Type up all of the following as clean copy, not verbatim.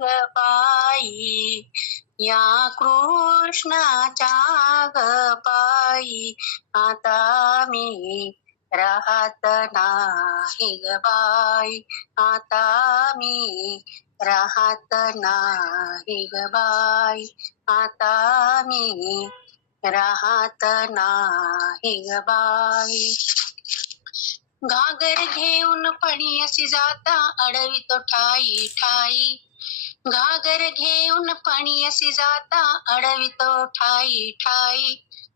ग पायी, या कृष्णाच्या ग पायी आता मी राहत नाही ग बाई, आता मी राहत नाही ग बाई, आता मी राहत नाही ग बाई. घागर घेऊन पणीयसी जाता अडवितो ठाई ठाई, घागर घेऊन पणीयसी जाता अडवितो ठाई ठाई,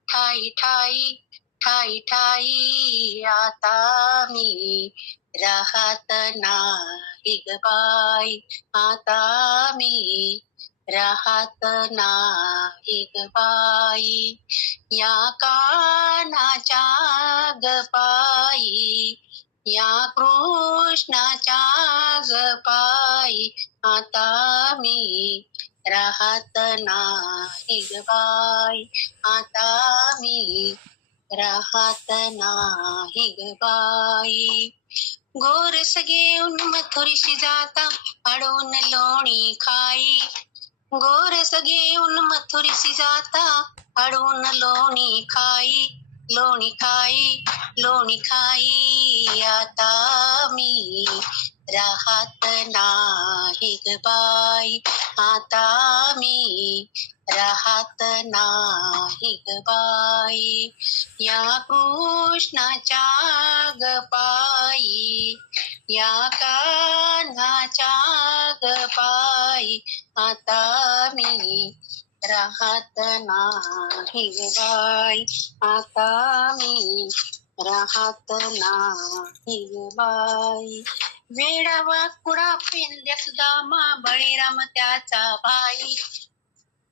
ठाई ठाई ठाई ठाई आता मी राहत नाही ग बाई, आता मी राहत नाही ग बाई, या कान्हाच्या ग पायी, या कृष्णाच्या ग पायी आता मी राहत नाही ग बाई, आता मी राहत नाही ग बाई. गोरस घेऊन मथुरीशी जाता अडवून लोणी खाई, गोरस घेऊन मथुरीशी जाता अडवून लोणी खाई, लोणी खाई लोणी खाई आता मी राहत नाही ग बाई, आता मी राहत नाही ग बाई, या कृष्णाच्या ग पायी, या कान्हाच्या ग पायी आता मी राहत नाही ग बाई, आता मी राहत नाही ग बाई. वेडा वाकुडा पेंद्या सुदामा बळीराम त्याचा भाई,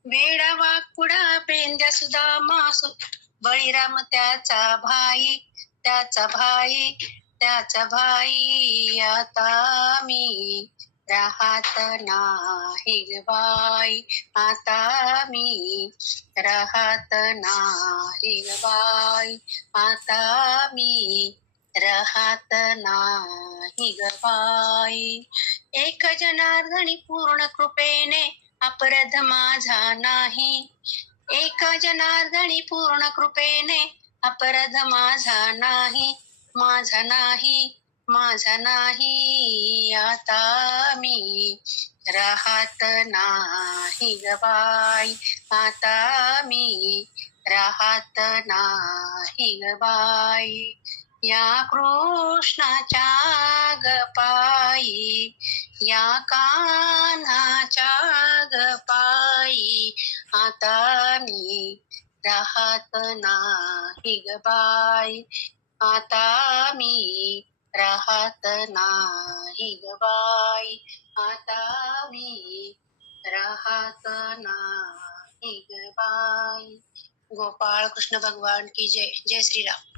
वेडा वाकुडा पेंद्या सुदामा बळीराम त्याचा भाई, त्याचा भाई त्याचा भाई आता मी राहत नाही ग बाई, आता मी राहत नाही ग बाई, आता मी राहत नाही ग बाई. एक जनार्दनी पूर्ण कृपेने अपराध माझा नाही, एक जनार्दनी पूर्ण कृपेने अपराध माझा नाही, माझा नाही माझा नाही आता मी राहत नाही ग बाई, आता मी राहत नाही ग बाई, या कृष्णाच्या ग पायी, या कान्हाच्या ग पायी आता मी राहत नाही ग बाई, आता मी राहत नाही ग बाई, आता मी राहत नाही ग बाई. गोपाळ कृष्ण भगवान की जय. जय श्रीराम.